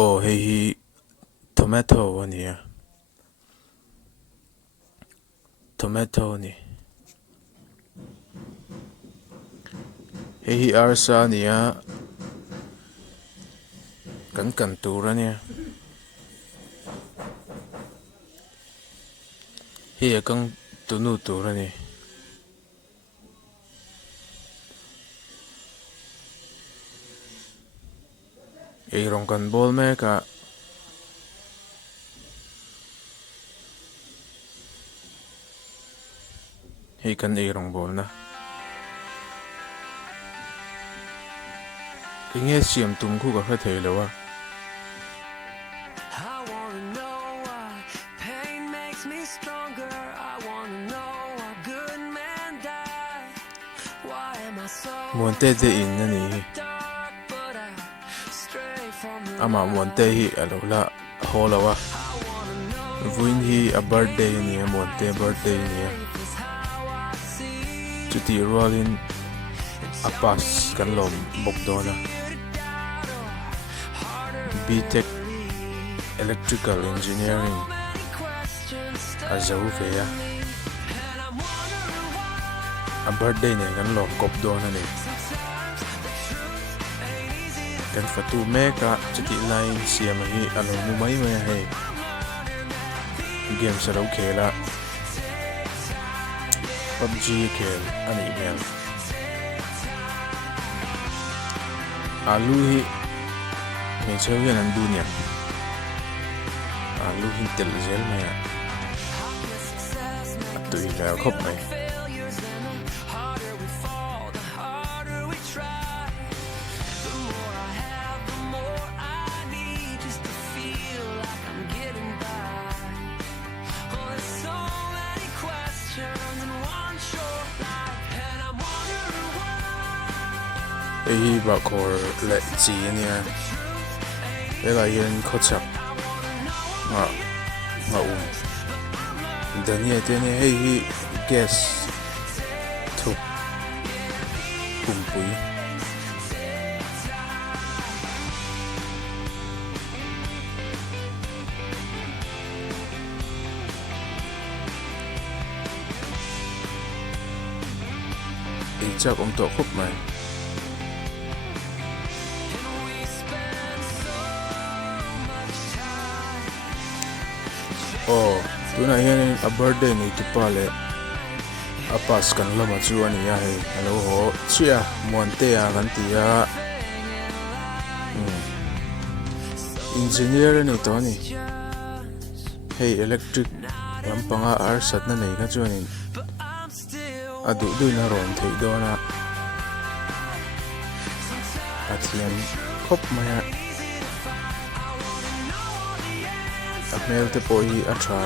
Oh, hei tomato ania. Tomato ni. Hei arsa ania. Kan tura nia. Hei kang tunu tura ni. Hei rong kan bol me ka. Hei kan ei rong bol na. Inge siam tum khu ka thei lo wa. Monte de in na ni. Ama monte hi alola hola wa. Vuin hi a birthday ni monte birthday ni. Chuti rolin apas kan lom bokdona. B.Tech Electrical Engineering Azau Feya a birthday ne kan lom kopdona ni. Kan fatu meka chuti line siam hi alom mai mai hai. Game sarau khela PUBG khel ani mel. Alu hi me chawya nan dunya. Alu hi tel zel me ya. Tui la khop mai. Ei ba khor le chi ania. Ega yen khochap. Nga Dania tene hei gas thup pumpui. Ei chak to khup mai. Oh, tuna hian a birthday ni tu pale apas kan lama chu ani ya he alo ho chia monte a kan tia engineer ni to ni hey electric lampanga ar sat na nei ka chuanin adu na ron thei do na athian khop maya Mel te poi a tha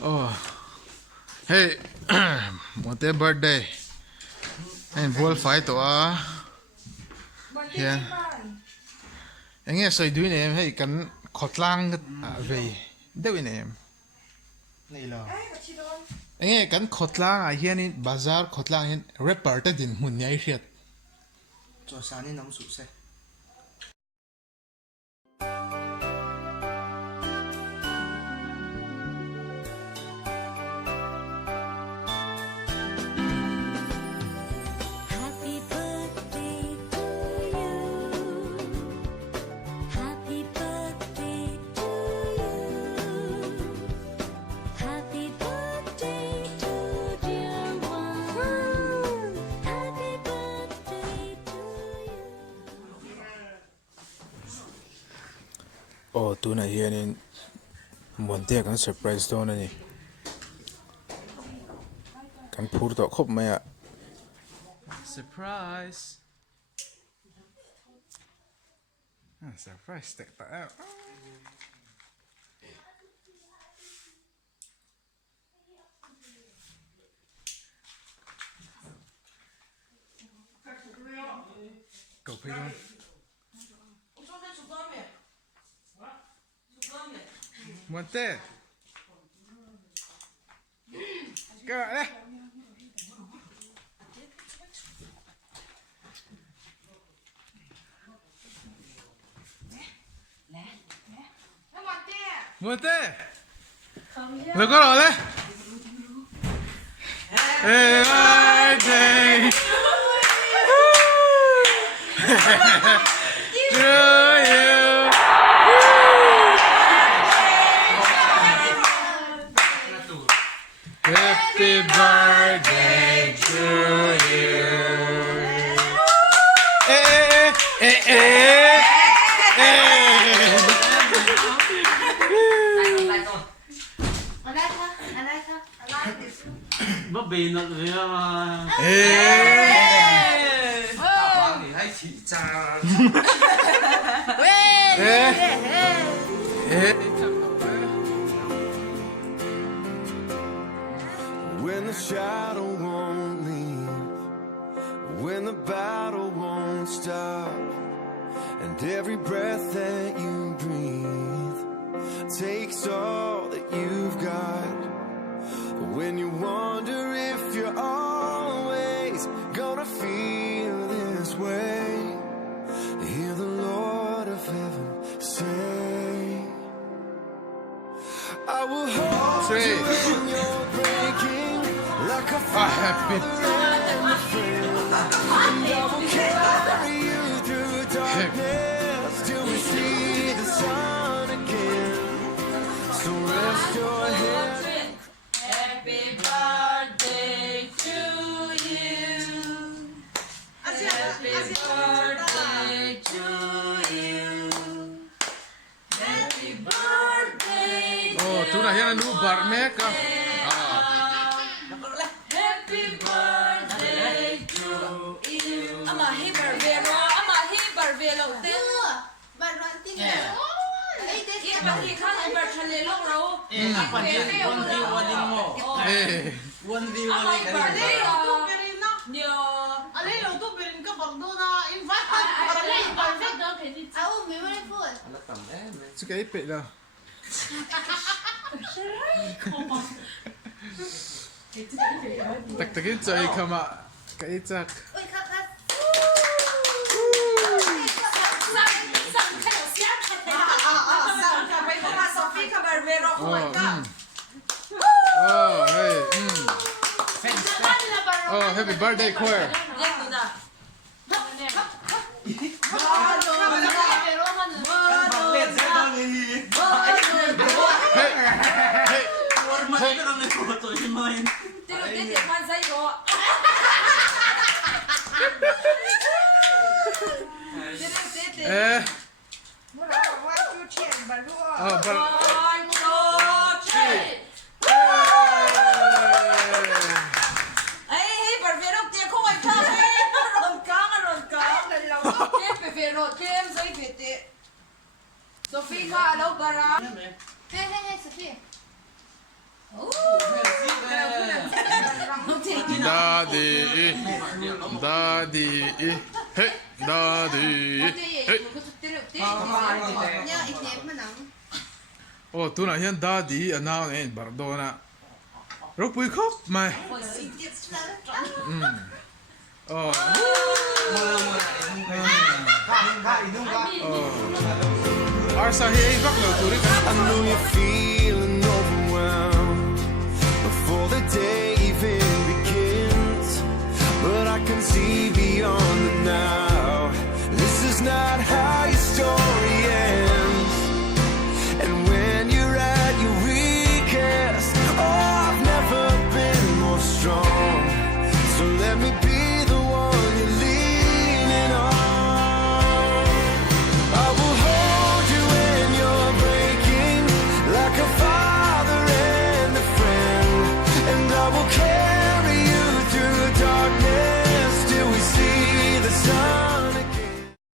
Oh, hey, Monte birthday. Hey, ball fight to yeah. Anh soi đuôi này em hay cắn khọt lang về đâu vậy em? Này là Anh cắn khọt lang à hiện bazar khọt lang hiện rapper ta din hun nhảy riết. cho sáng nên nắm sụp xe. Oh, tu này hiện Monte kan surprise to na ni. กันพูดต่อครบไหมอะ surprise surprise แตกต่าง Go pay on. Monte. Go there. Monte. Look at all that. Hey, birthday. To you. Happy birthday to you. Eh, eh, eh, eh. Bắp bì nó với When the shadow won't leave, when the battle won't stop, and every breath that you breathe takes all that you've got. When you wonder if you're always gonna feel this way, hear the Lord of heaven say, I will hold you when you're breaking like a happy friend, and I will carry you through darkness till we see the sun again. So rest your head. Happy birthday to you. Happy birthday to you. Happy birthday. Oh, tu nak yang lu bar mek ah. Happy birthday to you. Ama hibar vero, ama hibar velo. Bagi kan hibar chale long ro. Apa dia? One mo. Eh. One view Ama wali hibar kali. vero. Yo. Alat tam eh. Suka ipek dah. Tak takin cai kama kai cak. Oh, hey. Oh, happy birthday choir. Format ka lang ng photo ni Main. Eh. Oh, but Sophie ka, hello, bara. Hey, Sophie. Daddy, daddy, hey, daddy, hey. Oh, tu nak yang daddy, anau ni bardona. Rupui kop, mai. Oh. Arsa hey, bak lo turik. I know you're feeling overwhelmed before the day even begins, but I can see beyond the now. This is not how your story ends, and when you're at your weakest, oh, I've never been more strong. So let me be the one you're leaning on. I will hold you when you're breaking, like a father and a friend, and I will carry